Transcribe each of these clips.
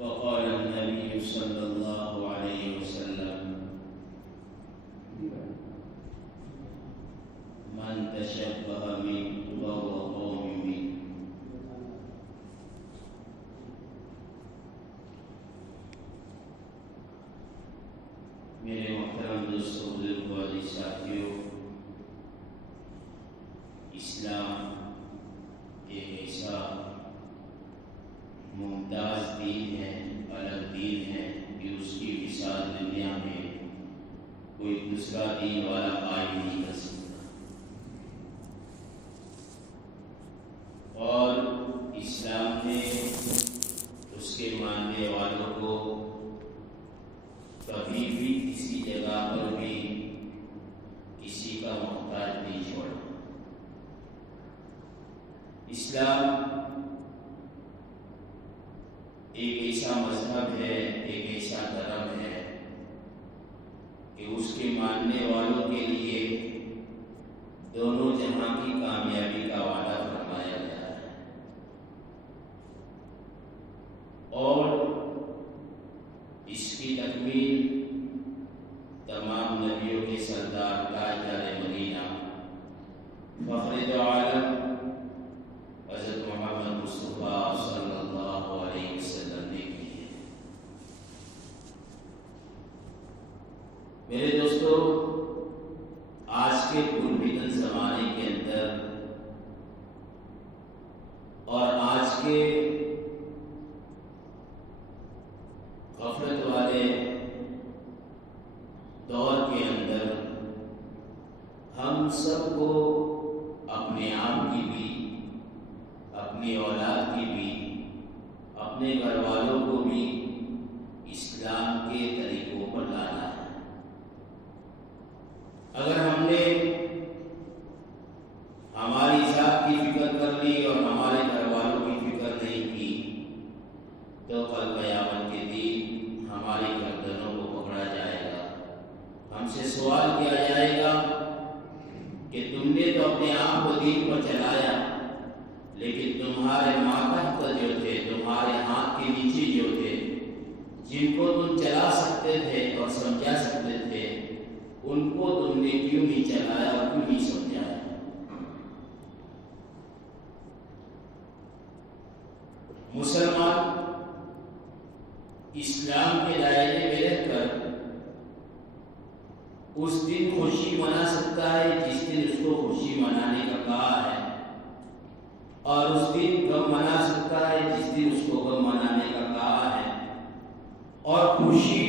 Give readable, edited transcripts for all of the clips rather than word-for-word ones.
وقال النبي صلى الله عليه وسلم من تشبه منكم فهو قوم منه. میرے محترم دوستوں، بزرگوں اور ساتھیوں، اسلام ایک ایسا ممتاز دین ہے، الگ دین ہے کہ اس کی مثال دنیا میں کوئی دوسرا دین والا قائم نہیں کر سکتا، اور اسلام نے اس کے ماننے والوں کو کبھی بھی کسی جگہ پر بھی کسی کا محتاج نہیں چھوڑا۔ اسلام ایک ایسا مذہب ہے، ایک ایسا دھرم ہے کہ اس کے ماننے والوں کے لیے دونوں جہاں کی کامیابی کا وعدہ فرمایا گیا ہے، اور اس کی تکمیل تمام نبیوں کے سردار تاجدار مدینہ فخر دو عالم حضرت محمد مصطفیٰ صلی اللہ علیہ وسلم نے کی ہے۔ میرے دوستو، آج کے پرفتن زمانے کے اندر اور آج کے غفلت والے دور کے اندر ہم سب کو اپنے آپ کی بھی، اپنی اولاد کی بھی، اپنے گھر والوں کو بھی اسلام کے طریقوں پر لانا ہے۔ اگر ہم نے ہماری ذات کی فکر کر لی اور ہمارے گھر والوں کی فکر نہیں کی تو کل قیامت کے دن ہماری گردنوں کو پکڑا جائے گا، ہم سے سوال کیا جائے گا کہ تم نے تو اپنے آپ کو دین پر چلایا، لیکن تمہارے ماتحت جو تھے، تمہارے ہاتھ کے نیچے جو تھے، جن کو تم چلا سکتے تھے اور سمجھا سکتے تھے، ان کو تم نے کیوں نہیں چلایا اور کیوں نہیں سمجھایا؟ مسلمان اسلام کے دائرے میں رہ کر اس دن خوشی منا سکتا ہے جس دن اس کو خوشی منانے کا کہا ہے، اور اس دن غم منا سکتا ہے جس دن اس کو غم منانے کا کہا ہے، اور خوشی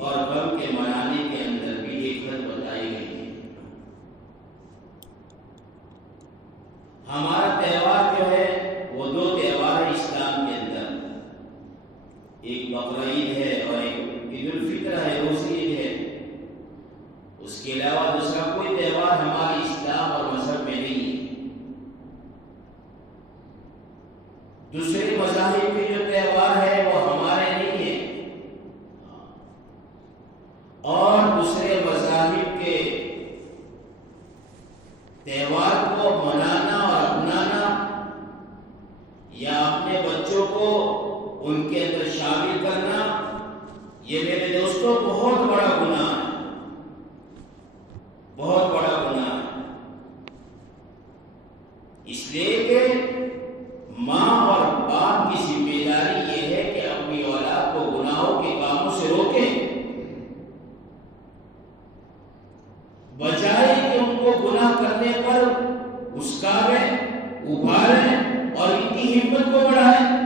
اور غم کے منانے کے اندر بھی ایک حد بتائی گئی ہے۔ ہمارا تہوار جو ہے وہ دو تہوار ہے اسلام کے اندر، ایک بقر عید ہے اور ایک عید الفطر ہے، روزہ عید ہے۔ اس کے علاوہ دوسرا کوئی تہوار ہمارے اسلام اور مذہب میں نہیں ہے۔ دوسرے مذاہب کے جو تہوار ہے وہ ہمارے نہیں ہیں، اور دوسرے مذاہب کے تہوار کو منانا اور اپنانا یا اپنے بچوں کو ان کے اندر شامل کرنا، یہ میرے دوستوں بہت بڑا گناہ ہے، بہت بڑا گناہ ہے۔ اس لیے کہ ماں اور باپ کی ذمہ داری یہ ہے کہ اپنی اولاد کو گناہوں کے کاموں سے روکیں، بجائے کہ ان کو گناہ کرنے پر اسکاریں، ابھاریں اور ان کی ہمت کو بڑھائیں۔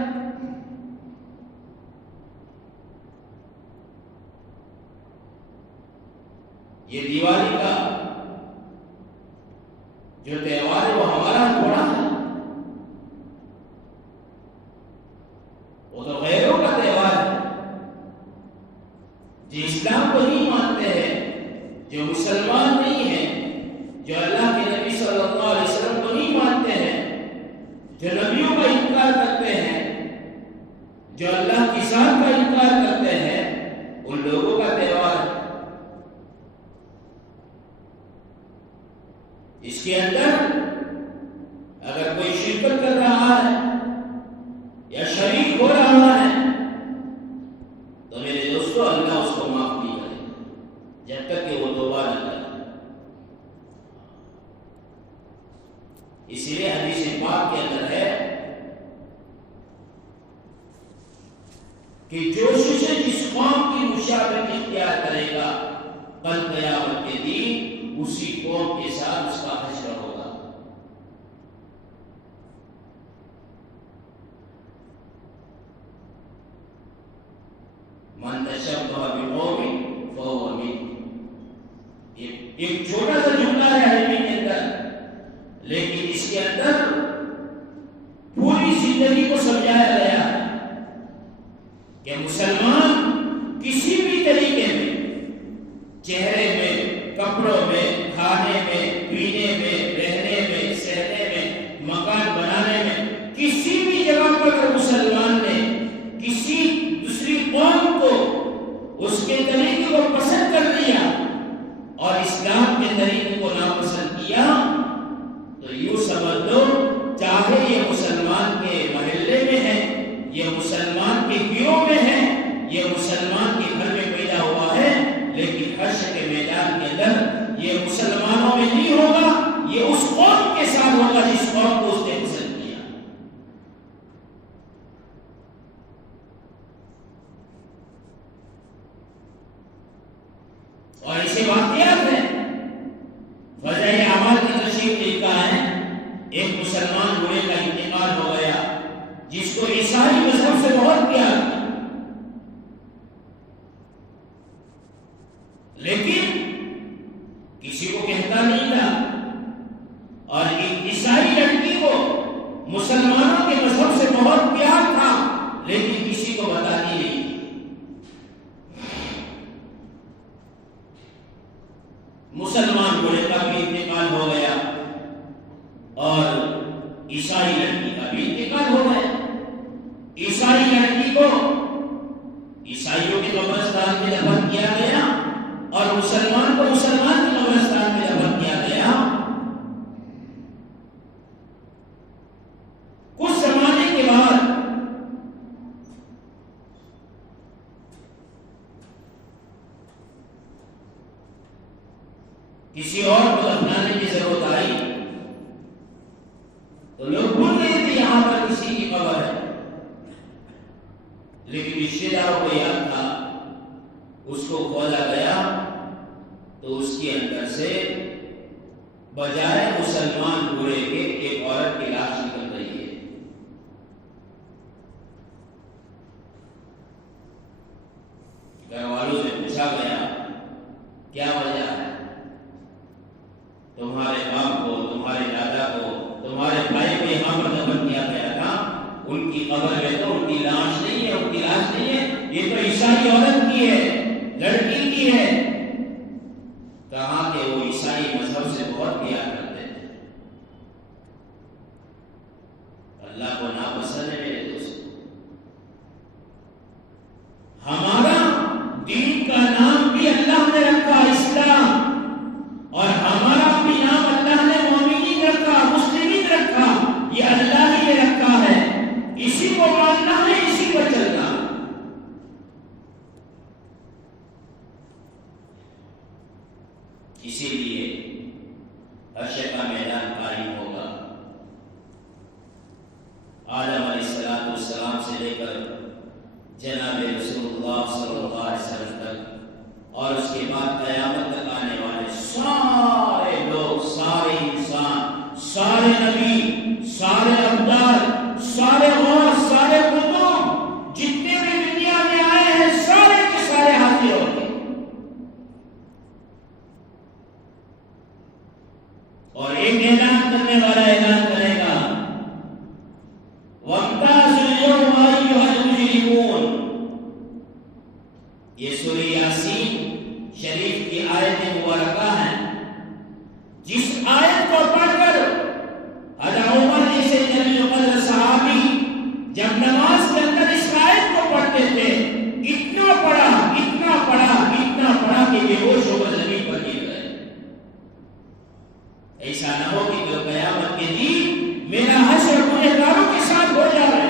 یہ دیوالی کا جو تہوار ہے وہ ہمارا تھوڑا ہے، وہ تو غیروں کا تہوار ہے، جو اسلام کو نہیں مانتے ہیں، جو مسلمان نہیں ہیں، جو اللہ کے نبی صلی اللہ علیہ وسلم کو نہیں مانتے ہیں، جو نبیوں کا انکار کرتے ہیں، جو اللہ کی ذات کا انکار کرتے ہیں، ان لوگوں کا تہوار ہے۔ اس کے اندر اگر کوئی شرکت کر رہا ہے یا شریک ہو رہا ہے کہ جو شخص جس قوم کی مشابہت اختیار کرے گا کل قیامت کے دن اسی قوم کے ساتھ اس کا حشر ہوگا۔ من تشبہ بقوم فہو منہم۔ ایک چھوٹا سا جملہ ہے عربی کے اندر، لیکن اس کے اندر پوری زندگی کو سمجھایا گیا ہے کہ مسلمان کسی بھی طریقے میں، چہرے میں، کپڑوں میں، کھانے میں، پینے میں، رہنے میں، سہنے میں، مکان بنانے میں، کسی بھی جگہ پر اگر مسلمان نے کسی دوسری قوم کو اس کے طریقے کو پسند کر لیا اور اسلام کے طریقے کو ناپسند کیا تو یوں سمجھ لو چاہے یہ مسلمان کے محلے میں ہے، یہ مسلمان کے گروہ میں ہے، یہ مسلمان کے گھر میں پیدا ہوا ہے، لیکن حشر کے میدان کے اندر یہ مسلمانوں میں نہیں ہوگا، یہ اس قوم کے ساتھ ہوگا جس قوم کو اس نے پسند کیا۔ اور اسے واقعات ہیں، فضائل اعمال کی تشریح لکھا ہے، ایک مسلمان بوڑھے کا انتقال ہو گیا جس کو عیسائی مذہب سے بہت پیار تھا، لیکن کسی کو کہتا نہیں تھا، اور ایک عیسائی لڑکی کو مسلمانوں کے مذہب سے بہت پیار تھا لیکن کسی کو بتاتی نہیں۔ مسلمان بوڑھے کا بھی انتقال ہو گیا اور عیسائی لڑکی کا بھی انتقال ہو گیا۔ عیسائی لڑکی کو عیسائیوں کے قبرستان میں دفن کیا گیا اور مسلمان کو مسلمان کے قبرستان میں دفن کیا گیا۔ کچھ زمانے کے بعد کسی اور کو دفنانے کی ضرورت آئی تو لوگ بھول گئے تھے یہاں پر کسی کی قبر ہے، لیکن رشتے داروں کو یاد تھا، اس کو کھولا گیا تو اس کے اندر سے بجائے مسلمان بوڑھے کے ایک عورت کی لاش نکل رہی ہے۔ گھر والوں سے پوچھا گیا کیا وجہ ہے؟ تمہارے باپ کو، تمہارے دادا کو، تمہارے بھائی کو یہاں پر دفن کیا گیا تھا، ان کی قبر میں تو ان کی لاش نہیں ہے، ان کی لاش نہیں ہے، یہ تو عیسائی عورت کی ہے، لڑکی کی ہے۔ کہا کہ وہ عیسائی مذہب سے بہت پیار کرتے تھے، اللہ کو ناپسند ہے میرے دوست۔ ہمارا دین کا نام بھی اللہ نے رکھا اسلام، اور ہمارا بھی نام اللہ نے مومنین رکھا، مسلمین رکھا، یہ اللہ ہی نے رکھا ہے، اسی کو ماننا ہے، اسی پر چلنا۔ اسی لیے حشر کا میدان قائم ہوگا۔ آدم علیہ السلام سے لے کر جناب رسول اللہ صلی اللہ علیہ وسلم تک اور اس کے بعد قیامت تک آنے والے سارے لوگ، سارے انسان، سارے نبی، سارے ابدال، سارے غوث، سارے قطب، جتنے بھی دنیا میں آئے ہیں سارے کے سارے حاضر ہوں گے، اور ایک اعلان کرنے والا اعلان کرے گا وَامْتَازُوا الْيَوْمَ أَيُّهَا الْمُجْرِمُونَ۔ یہ سورہ یاسین شریف کی آیت مبارکہ ہے، جس آیت کو پڑھ کر حضرت عمر جیسے نبی قدر صحابی جب نماز کے اندر اس آیت کو پڑھتے تھے اتنا پڑھا اتنا پڑھا اتنا پڑھا کہ بے ہوش ہو کر زمین پر گر گئے۔ ایسا نہ ہو کہ قیامت کے دن میرا حشر گنہگاروں کے ساتھ ہو جائے۔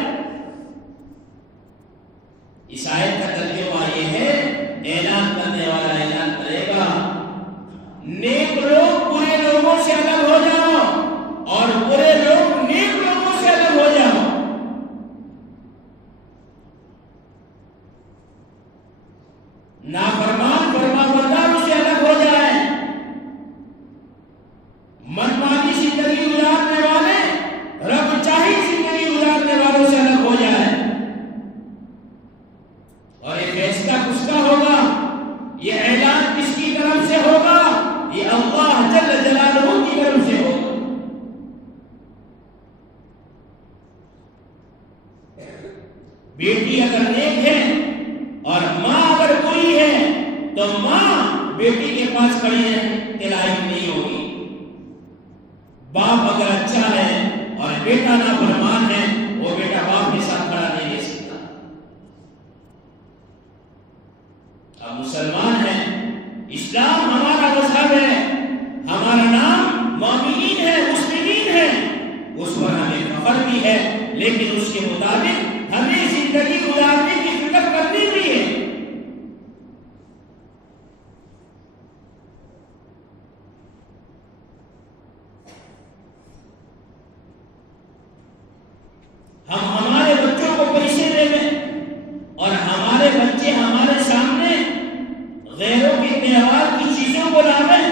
بیٹی اگر نیک ہے اور ماں اگر بری ہے تو ماں بیٹی کے پاس کھڑی ہے کے لائق نہیں ہوگی. باپ اگر اچھا ہے اور بیٹا نافرمان ہے وہ بیٹا باپ کے ساتھ کھڑا نہیں رہ سکتا. اب مسلمان ہے، اسلام ہمارا مذہب ہے، ہمارا نام مومنین ہے، مسلمین ہے، اس پر ہمیں فخر بھی ہے، لیکن اس کے مطابق ہمیں زندگی گزارنے کی فکر کرنی بھی ہے. ہم ہمارے بچوں کو پیسے دے دیں اور ہمارے بچے ہمارے سامنے غیروں کے تہوار کی چیزوں کو لاویں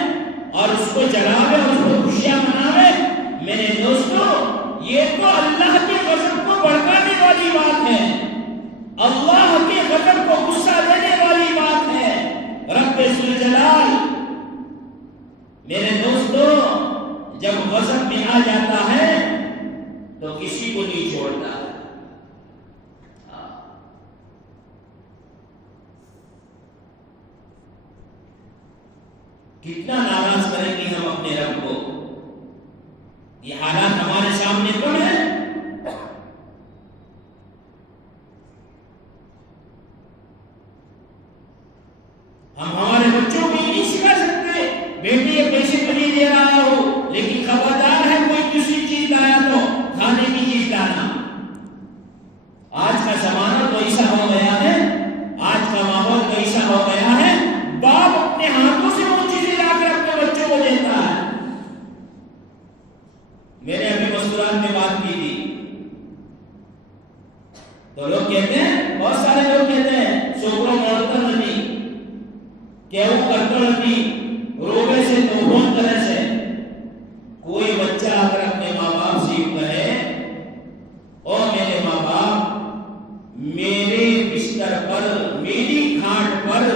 اور اس کو جلاویں اور اس کو خوشیاں مناویں، میرے دوستو یہ تو اللہ کے غضب کو بڑھانے والی بات ہے، اللہ کے غضب کو غصہ دینے والی بات ہے. رب ذوالجلال میرے دوستو جب غضب میں آ جاتا ہے تو کسی کو نہیں چھوڑتا. کتنا ناراض کریں گے ہم اپنے رب کو. یہ حالات ہمارے سامنے کون ہے؟ ہم ہمارے بچوں کو یہ نہیں سکھا سکتے بیٹی یہ پیسے تو نہیں دے رہا ہو لیکن خبردار ہے کوئی دوسری چیز لایا تو کھانے کی چیز لانا. آج کا زمانہ تو ایسا ہو گیا ہے، آج کا ماحول تو ایسا ہو گیا ہے، باپ اپنے ہاتھوں سے وہ چیزیں لا کر اپنے بچوں کو دیتا ہے. میں نے ابھی مستورات میں بات کی تھی تو لوگ کہتے ہیں، بہت سارے لوگ کہتے ہیں سوکروں موڑتا نہیں کیوں کرتا نہیں روبے سے تو بہت طرح سے. کوئی بچہ اگر اپنے ماں باپ سے کہے اور میرے ماں باپ میرے بستر پر میری کھاٹ پر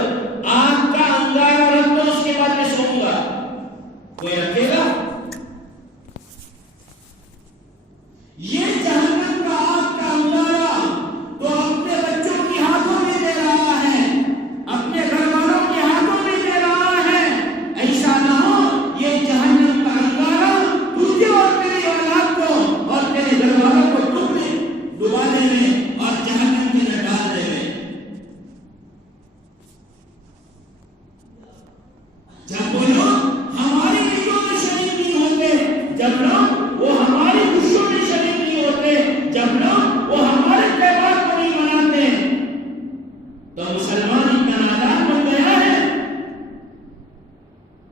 آگ کا انگارہ رکھ دو اس کے بعد میں سوؤں گا، کوئی رکھے گا؟ یہ جہنم کا آگ کا انگارہ تو اپنے بچوں کے ہاتھوں میں دے رہا ہے، اپنے گھر والوں کے ہاتھوں میں دے رہا ہے. ایسا نہ ہو یہ جہنم کا انگارہ تجھے اور تیری اولاد کو اور تیرے گھر والوں کو ڈبانے میں اور جہنم کے اندر ڈالنے میں. جب وہ لوگ ہماری عیدوں میں شریک نہیں ہوتے، جب لوگ وہ ہماری خوشیوں میں شریک نہیں ہوتے، جب لوگ وہ ہمارے تہوار کو نہیں مناتے، تو مسلمان اتنا نادان بن گیا ہے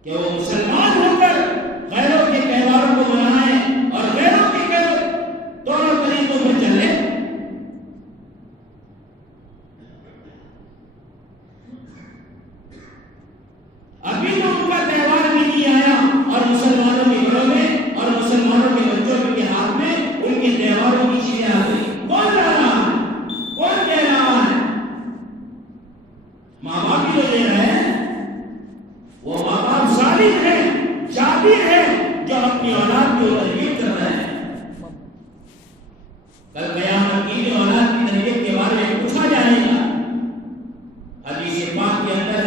کہ وہ مسلمان ہو کر غیروں کے تہواروں کو منائے اور غیروں کے طور طریقوں پر چلے. ابھی تو ان کا تہوار بھی نہیں آیا اور مسلمانوں کے گھروں میں اور مسلمانوں کے بچوں کے ہاتھ میں ان کے تہواروں کی چیزیں آ گئی. کون لا رہا ہے؟ کون دے رہا ہے؟ ماں باپ ہی تو دے رہے ہیں. وہ ماں باپ ظالم ہے، جابر ہے، جو اپنی اولاد کی تربیت کر رہے ہیں. کل قیامت کی اولاد کی تربیت کے بارے میں پوچھا جائے گا. حدیث پاک کے اندر